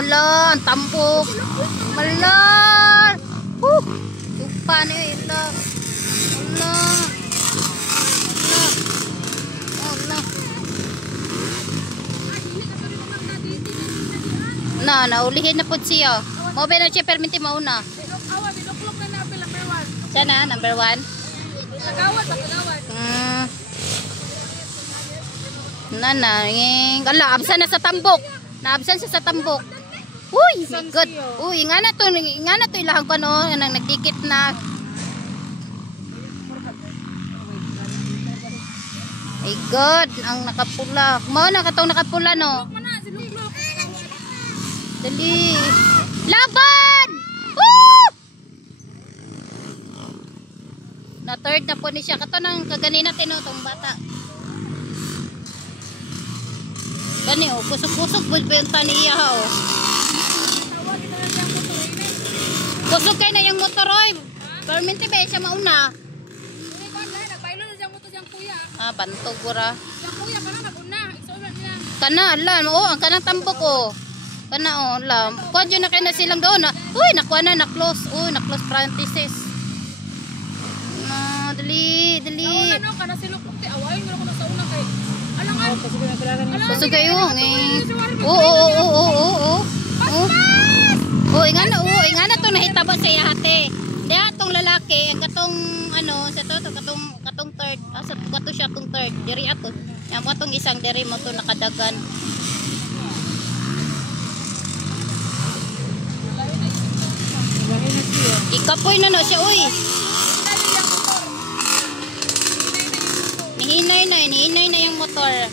Wala, ang tampok. Wala. Lupa niya ito. Wala. Wala. Naulihin na po siya. Mo ba na siya perminti mauna? Binuklok na nabil number 1. Siya na, number 1. Kagawad. Absan na sa tambok. Naabsan siya sa tambok. Uy, my God. Uy, nga na to ilahang ko no, nang nagdikit na. My God, ang nakapula. Mo na katong nakapula no. Dali. Laban! Woo! Na third na po ni siya. Kato nang kaganina tinutong bata. Gani o, kusog-kusog po yung taniya o. Kusog kayo na yung motor o. Perminti ba siya mauna? Bantog gura. Kana, alam. Ang kanang tambok o. Kana o, alam. Kung yun na kayo na silang doon na. Uy, nakuha na, na-close. Uy, na-close parenthesis. Dali. Ano ka na silok ti awayin ko na sa una kay. Alangan. Kusog kayo. Oo. Ingana to nahitabo sa yahate. Diya tong lalaki, ang katong ano, sa to katong third. Sa kato siya tong third. Diri ato. Yang katong isang diri mo to nakadagan. Ikapoy na no siya uy. Nihinay na yung motor.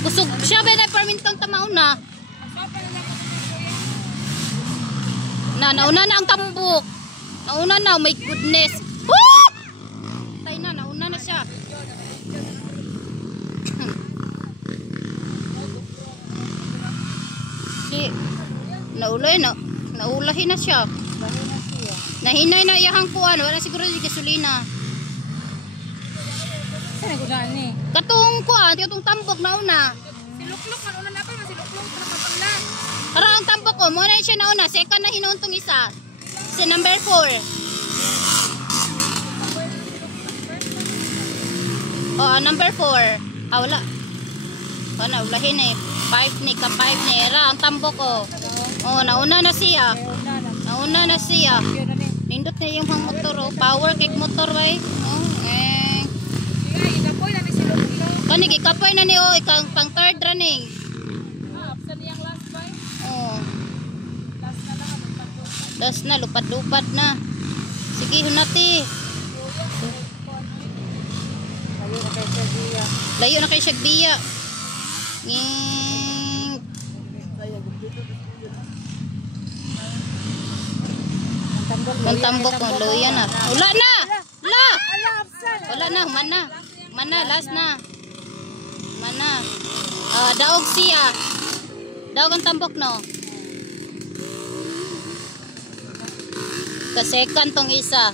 Kusog siya ba na permintong tamaon na? Nauna na ang tambok. Nauna na, oh my goodness. Woo! Tay na, nauna na siya. Naulahin na siya. Nahinay na iyahang kuan, wala siguro di gasolina. Saan gudaan ni? Katong kuan, katong tambok nauna. Siluklok man una na pa, siluklok na mapagla. Pero ang tambok ko, mo na siya nauna, second na hinuntong isa. Si number 4. Number 4. Wala. Naulahin eh. 5 ni, ka-5 ni. Ang tambok ko. Nauna na siya. Nindot na yung mga motor. Power cake motor ba eh. Ikapoy na ni siluklok. Kanig, ikapoy na ni pang third running. Absan niyang last by. Last na, lupad-lupad na. Sige, hunati. Layo na kay Shagbiya. Ang tambok mo, luya na. Wala na! Wala na, mana, last na. Mana. Daog siya. Daog ang tambok no. Ka-second tong isa.